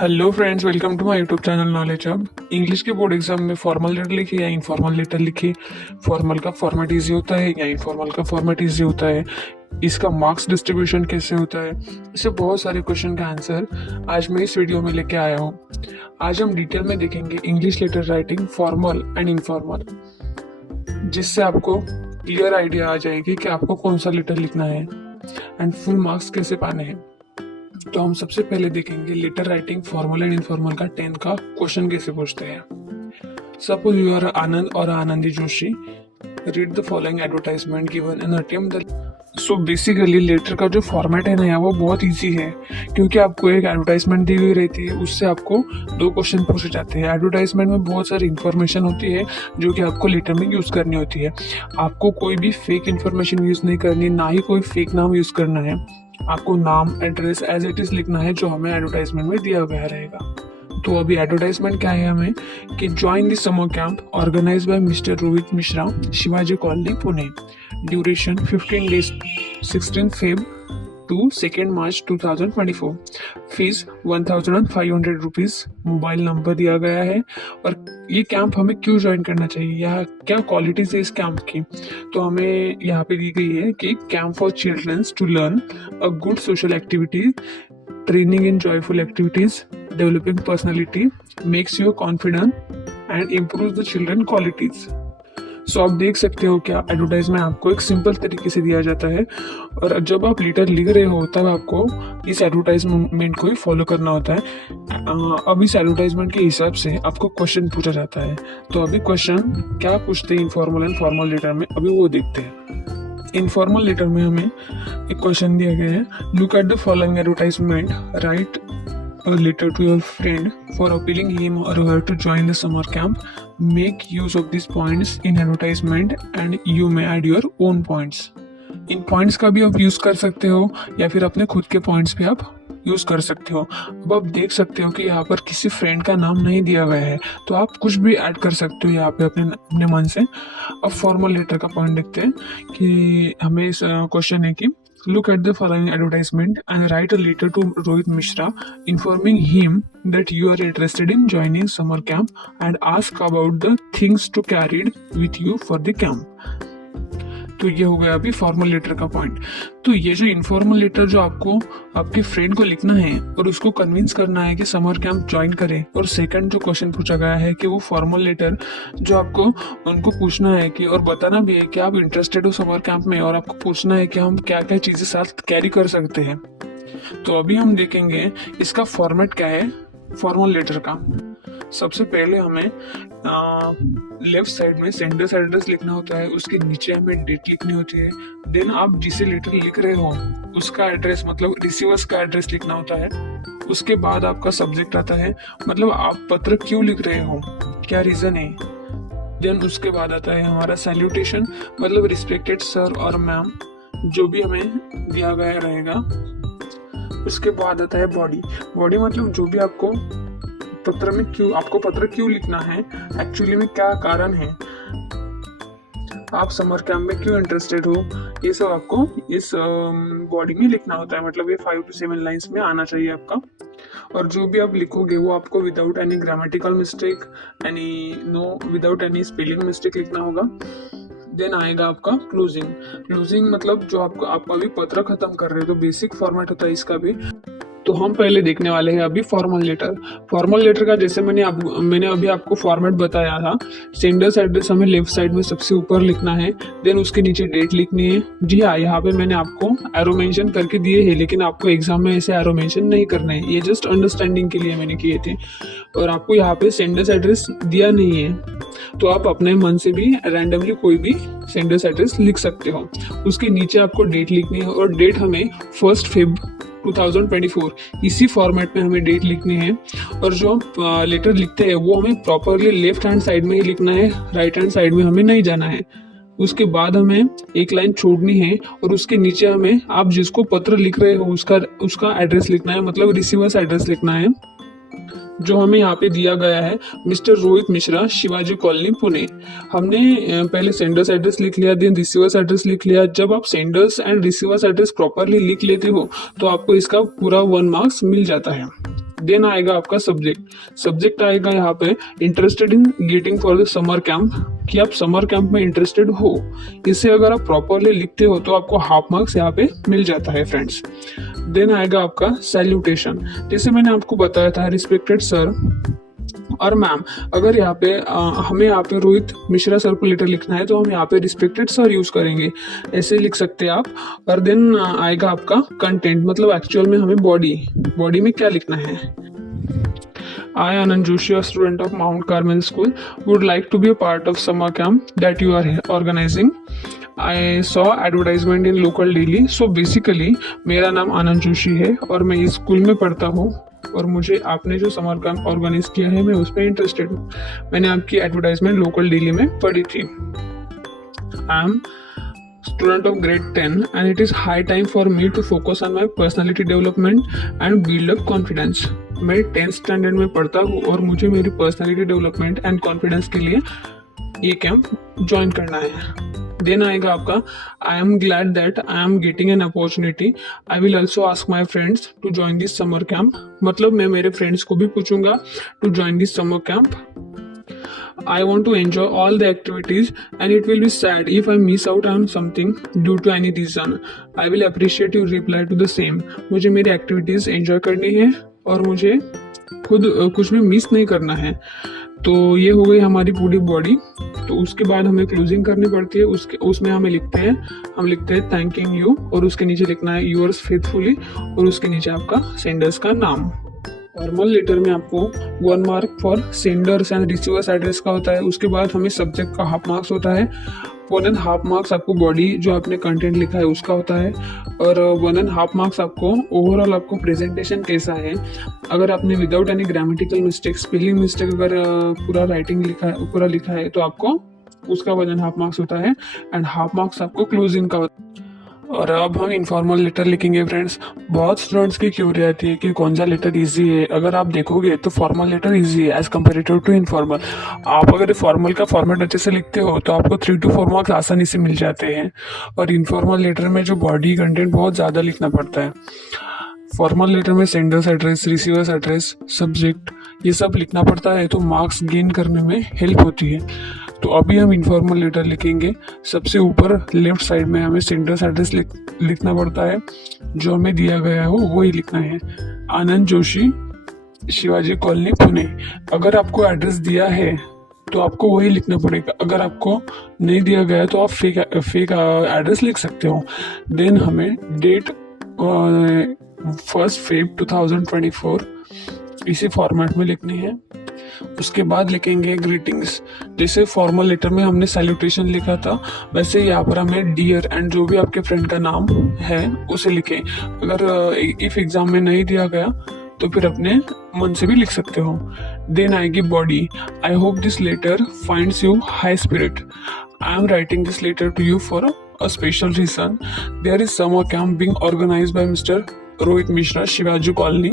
Hello friends, welcome to my YouTube channel knowledge hub. English के board exam में formal letter लिखिए या informal letter लिखिए। Formal का फॉर्मेट इजी होता है या इनफॉर्मल का फॉर्मेट इजी होता है, इसका मार्क्स डिस्ट्रीब्यूशन कैसे होता है, इससे बहुत सारे क्वेश्चन का आंसर आज मैं इस वीडियो में लेके आया हूँ। आज हम डिटेल में देखेंगे English letter writing formal and informal, जिससे आपको क्लियर आइडिया आ जाएगी कि आपको कौन सा लेटर लिखना है एंड फुल मार्क्स कैसे पाने हैं। तो हम सबसे पहले देखेंगे letter writing formal and informal का 10 का क्वेश्चन कैसे पूछते हैं। सपोज यू आर आनंद और Anandi Joshi, read the following advertisement given in ATM the. So basically letter का जो फॉर्मेट है ना वो बहुत इजी है, क्योंकि आपको एक एडवर्टाइजमेंट दी हुई रहती है, उससे आपको 2 क्वेश्चन पूछे जाते हैं। एडवर्टाइजमेंट में बहुत सारी इन्फॉर्मेशन होती है जो कि आपको लेटर में यूज करनी होती है। आपको कोई भी फेक इन्फॉर्मेशन यूज नहीं करनी, ना ही कोई फेक नाम यूज करना है। आपको नाम एड्रेस एज इट इज लिखना है जो हमें एडवर्टाइजमेंट में दिया गया रहेगा। तो अभी एडवर्टाइजमेंट क्या है हमें कि join the summer camp organise by mister Rohit Mishra, Shivaji colony, Pune. Duration 15 days 16 Feb to 2 March 2024। Fees 1500 rupees. Mobile number दिया गया है। और ये कैंप हमें क्यों ज्वाइन करना चाहिए या क्या क्वालिटीज है इस कैंप की, तो हमें यहाँ पे दी गई है कि camp for childrens to learn a good social activity, training in joyful activities, developing personality, makes you confident and improve the children qualities. So आप देख सकते हो क्या एडवर्टाइजमेंट आपको एक सिंपल तरीके से दिया जाता है, और जब आप लेटर लिख रहे हो तब आपको इस एडवर्टाइजमेंट को ही फॉलो करना होता है। अब इस एडवर्टाइजमेंट के हिसाब से आपको क्वेश्चन पूछा जाता है। तो अभी क्वेश्चन क्या पूछते हैं इनफॉर्मल एंड फॉर्मल लेटर में, अभी वो देखते हैं। इनफॉर्मल लेटर में हमें एक क्वेश्चन दिया गया है, look at the following advertisement, right a letter to your friend for appealing him or her to join the summer camp. Make use of these points in advertisement and you may add your own points. In points का भी आप use कर सकते हो या फिर अपने खुद के पॉइंट्स भी आप यूज कर सकते हो। अब आप देख सकते हो कि यहाँ पर किसी फ्रेंड का नाम नहीं दिया गया है, तो आप कुछ भी ऐड कर सकते हो यहाँ पे अपने मन से। अब फॉर्मल लेटर का पॉइंट देखते हैं कि हमें इस क्वेश्चन है कि look at the following advertisement and write a letter to Rohit Mishra informing him that you are interested in joining summer camp and ask about the things to carry with you for the camp। तो ये हो गया अभी formal letter का point. तो ये जो informal letter जो आपको आपके फ्रेंड को लिखना है और उसको कन्विंस करना है कि समर कैंप ज्वाइन करे, और सेकंड जो क्वेश्चन पूछा गया है कि वो फॉर्मल लेटर जो आपको उनको पूछना है कि और बताना भी है कि आप इंटरेस्टेड हो समर कैंप में, और आपको पूछना है कि हम क्या क्या चीजें साथ कैरी कर सकते हैं। तो अभी हम देखेंगे इसका फॉर्मेट क्या है फॉर्मल लेटर का। सबसे पहले हमें लेफ्ट साइड में सेंडर्स एड्रेस लिखना होता है, उसके नीचे हमें डेट लिखनी होती है। देन आप जिसे लेटर लिख रहे हो उसका एड्रेस मतलब रिसीवर्स का एड्रेस लिखना होता है। उसके बाद आपका सब्जेक्ट आता है, मतलब आप पत्र क्यों लिख रहे हो, क्या रीजन है। देन उसके बाद आता है हमारा सैल्यूटेशन, मतलब रिस्पेक्टेड सर और मैम, जो भी हमें दिया गया रहेगा। उसके बाद आता है बॉडी। बॉडी मतलब जो भी आपको पत्र में आपको पत्र क्यों लिखना है, एक्चुअली में क्या कारण है, आप समर कैंप में क्यों इंटरेस्टेड हो, ये सब आपको इस बॉडी में लिखना होता है। मतलब ये 5 to 7 लाइंस में आना चाहिए आपका। और जो भी आप लिखोगे वो आपको without any grammatical mistake, without any spelling mistake लिखना होगा। देन आएगा आपका क्लोजिंग। क्लोजिंग मतलब जो आप अभी पत्र खत्म कर रहे हो, तो बेसिक फॉर्मेट होता है इसका भी। तो हम पहले देखने वाले हैं अभी फॉर्मल लेटर। फॉर्मल लेटर का जैसे मैंने अभी आपको फॉर्मेट बताया था, सेंडर्स एड्रेस हमें लेफ्ट साइड में सबसे ऊपर लिखना है। देन उसके नीचे डेट लिखनी है। जी हाँ, यहाँ पे मैंने आपको एरो मेंशन करके दिए हैं, लेकिन आपको एग्जाम में ऐसे एरो मेंशन नहीं करना है, ये जस्ट अंडरस्टैंडिंग के लिए मैंने किए थे। और आपको यहाँ पे सेंडर्स एड्रेस दिया नहीं है, तो आप अपने मन से भी रैंडमली कोई भी सेंडर्स एड्रेस लिख सकते हो। उसके नीचे आपको डेट लिखनी है, और डेट हमें 1 Feb 2024 इसी फॉर्मेट में हमें डेट लिखनी है। और जो हम लेटर लिखते हैं वो हमें प्रॉपरली लेफ्ट हैंड साइड में ही लिखना है, राइट हैंड साइड में हमें नहीं जाना है। उसके बाद हमें एक लाइन छोड़नी है, और उसके नीचे हमें आप जिसको पत्र लिख रहे हो उसका एड्रेस लिखना है, मतलब रिसीवर्स एड्रेस लिखना है। जो हमें यहाँ पे दिया गया है मिस्टर रोहित मिश्रा, शिवाजी कॉलोनी, पुणे। हमने पहले सेंडर्स एड्रेस लिख लिया, देन रिसीवर्स एड्रेस लिख लिया। जब आप senders and receivers address properly लिख लेते हो तो आपको इसका पूरा 1 मार्क्स मिल जाता है। देन आएगा आपका सब्जेक्ट। सब्जेक्ट आएगा यहाँ पे interested in getting for the summer camp, कि आप समर कैंप में इंटरेस्टेड हो। इसे अगर आप प्रॉपरली लिखते हो तो आपको हाफ मार्क्स यहाँ पे मिल जाता है फ्रेंड्स। देन आएगा आपका सैल्यूटेशन। जैसे मैंने आपको बताया था रिस्पेक्टेड सर और मैम, अगर यहाँ पे हमें यहाँ पे रोहित मिश्रा सर को लेटर लिखना है तो हम यहाँ पे रिस्पेक्टेड सर यूज करेंगे, ऐसे लिख सकते हैं आप। और देन आएगा आपका कंटेंट, मतलब एक्चुअल में हमें बॉडी में क्या लिखना है। I, Anand Joshi, a student of Mount Carmel School, would like to be a part of summer camp that you are organizing. I saw advertisement in local daily. So basically, मेरा नाम आनंद जोशी है और मैं इस स्कूल में पढ़ता हूँ और मुझे आपने जो समर कैंप ऑर्गेनाइज किया है मैं उस पर इंटरेस्टेड हूँ। मैंने आपकी एडवर्टाइजमेंट लोकल डेली में पढ़ी थी। I am student of grade 10 and it is high time for me to focus on my personality development and build up confidence. मैं 10th स्टैंडर्ड में पढ़ता हूँ और मुझे मेरी पर्सनालिटी डेवलपमेंट एंड कॉन्फिडेंस के लिए ये कैंप ज्वाइन करना है। देन आएगा आपका I am glad that I am getting an opportunity, I will also ask my friends to join this summer camp. मतलब मैं मेरे फ्रेंड्स को भी पूछूंगा to join this summer camp. I want to enjoy all the activities and it will be sad if I miss out on something due to any reason. I will appreciate your reply to the same. मुझे मेरी activities enjoy करनी है और मुझे खुद कुछ भी miss नहीं करना है। तो ये हो गई हमारी पूरी बॉडी। तो उसके बाद हमें क्लोजिंग करनी पड़ती है। उसमें हम लिखते हैं थैंकिंग यू और उसके नीचे लिखना है यूअर्स फेथफुली और उसके नीचे आपका सेंडर्स का नाम। फॉर्मल लेटर में आपको 1 mark for senders and receivers address का होता है। उसके बाद हमें सब्जेक्ट का हाफ मार्क्स होता है। 1.5 मार्क्स आपको बॉडी जो आपने कंटेंट लिखा है उसका होता है और 1.5 मार्क्स आपको ओवरऑल आपको प्रेजेंटेशन कैसा है। अगर आपने without any grammatical mistake, spelling mistake अगर पूरा लिखा है तो आपको उसका 1.5 मार्क्स होता है एंड हाफ मार्क्स आपको क्लोजिंग का होता है। और अब हम इनफॉर्मल लेटर लिखेंगे फ्रेंड्स। बहुत स्टूडेंट्स की क्यूरी आती है कि कौन सा लेटर इजी है। अगर आप देखोगे तो फॉर्मल लेटर इजी है एज कम्पेरेटिव टू इनफॉर्मल। आप अगर फॉर्मल का फॉर्मेट अच्छे से लिखते हो तो आपको 3 to 4 मार्क्स आसानी से मिल जाते हैं। और इनफॉर्मल लेटर में जो बॉडी कंटेंट बहुत ज़्यादा लिखना पड़ता है। फॉर्मल लेटर में sender's address, receiver's address, subject ये सब लिखना पड़ता है तो मार्क्स गेन करने में हेल्प होती है। तो अभी हम इनफॉर्मल लेटर लिखेंगे। सबसे ऊपर लेफ्ट साइड में हमें सेंडर्स एड्रेस लिखना पड़ता है, जो हमें दिया गया हो वही लिखना है। आनंद जोशी, शिवाजी कॉलोनी, पुणे। अगर आपको एड्रेस दिया है तो आपको वही लिखना पड़ेगा। अगर आपको नहीं दिया गया तो आप फेक एड्रेस लिख सकते हो। देन हमें डेट 1 Feb 2024 इसी फॉर्मेट में लिखनी है। उसके बाद लिखेंगे ग्रीटिंग्स। जैसे फॉर्मल लेटर में हमने सैल्यूटेशन लिखा था वैसे यहाँ पर हमें डियर एंड जो भी आपके फ्रेंड का नाम है उसे लिखें। अगर इफ एग्जाम में नहीं दिया गया तो फिर अपने मन से भी लिख सकते हो। देन आएगी body. I hope this letter finds you high spirit. I am writing this letter to you for a special reason. There is summer camp being organized by Mr. Rohit Mishra, Shivaji Colony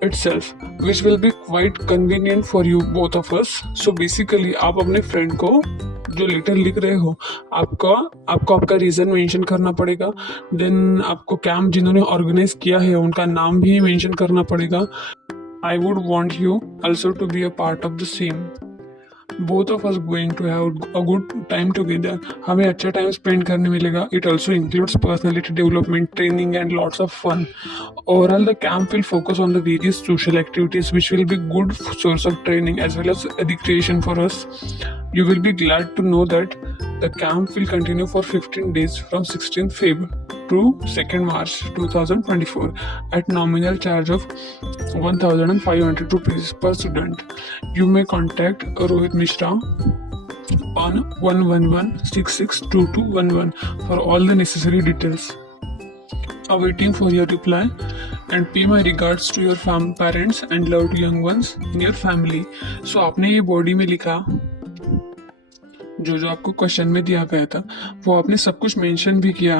itself, which will be quite convenient for you both of us. So basically आप अपने friend को जो letter लिख रहे हो आपका reason mention करना पड़ेगा। देन आपको कैंप जिन्होंने ऑर्गेनाइज किया है उनका नाम भी मेंशन करना पड़ेगा। I would want you also to be a part of the same. Both of us going to have a good time together. हमें अच्छा टाइम स्पेंड करने मिलेगा। It also includes personality development, training and lots of fun. Overall, the camp will focus on the various social activities which will be good source of training as well as recreation for us. You will be glad to know that the camp will continue for 15 days from 16th Feb to 2nd March 2024 at nominal charge of 1,500 rupees per student. You may contact Rohit Mishra on 111662211 for all the necessary details. Awaiting for your reply and pay my regards to your parents and loved young ones in your family. So आपने ये body में लिखा जो आपको question में दिया गया था वो आपने सब कुछ मेंशन भी किया।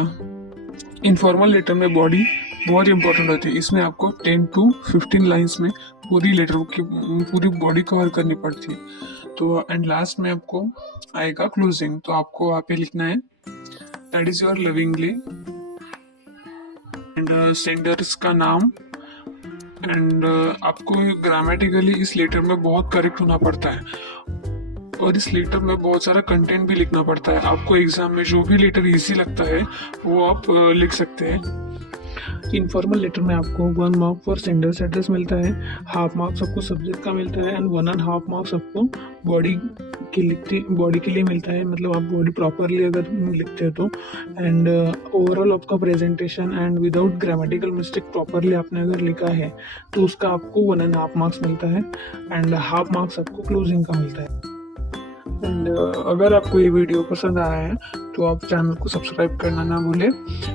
इनफॉर्मल लेटर में बॉडी बहुत इंपॉर्टेंट होती है। इसमें आपको 10 to 15 लाइंस में पूरी लेटर की पूरी बॉडी कवर करनी पड़ती है। तो एंड लास्ट में आपको आएगा क्लोजिंग। तो आपको वहाँ पे लिखना है that is your lovingly and senders का नाम एंड आपको ग्रामेटिकली इस लेटर में बहुत करेक्ट होना पड़ता है, और इस लेटर में बहुत सारा कंटेंट भी लिखना पड़ता है। आपको एग्जाम में जो भी लेटर इजी लगता है वो आप लिख सकते हैं। इनफॉर्मल लेटर में आपको 1 मार्क फॉर सेंडर्स एड्रेस मिलता है, हाफ मार्क्स आपको सब्जेक्ट का मिलता है, एंड 1.5 मार्क्स आपको बॉडी के लिए मिलता है, मतलब आप बॉडी प्रॉपरली अगर लिखते हो तो। एंड ओवरऑल आपका presentation and without grammatical mistake properly आपने अगर लिखा है तो उसका आपको 1.5 मार्क्स मिलता है, एंड हाफ मार्क्स आपको क्लोजिंग का मिलता है। एंड अगर आपको ये वीडियो पसंद आया है तो आप चैनल को सब्सक्राइब करना ना भूलें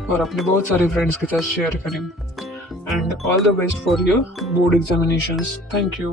और अपने बहुत सारे फ्रेंड्स के साथ शेयर करें। And all the best for your board examinations. Thank you.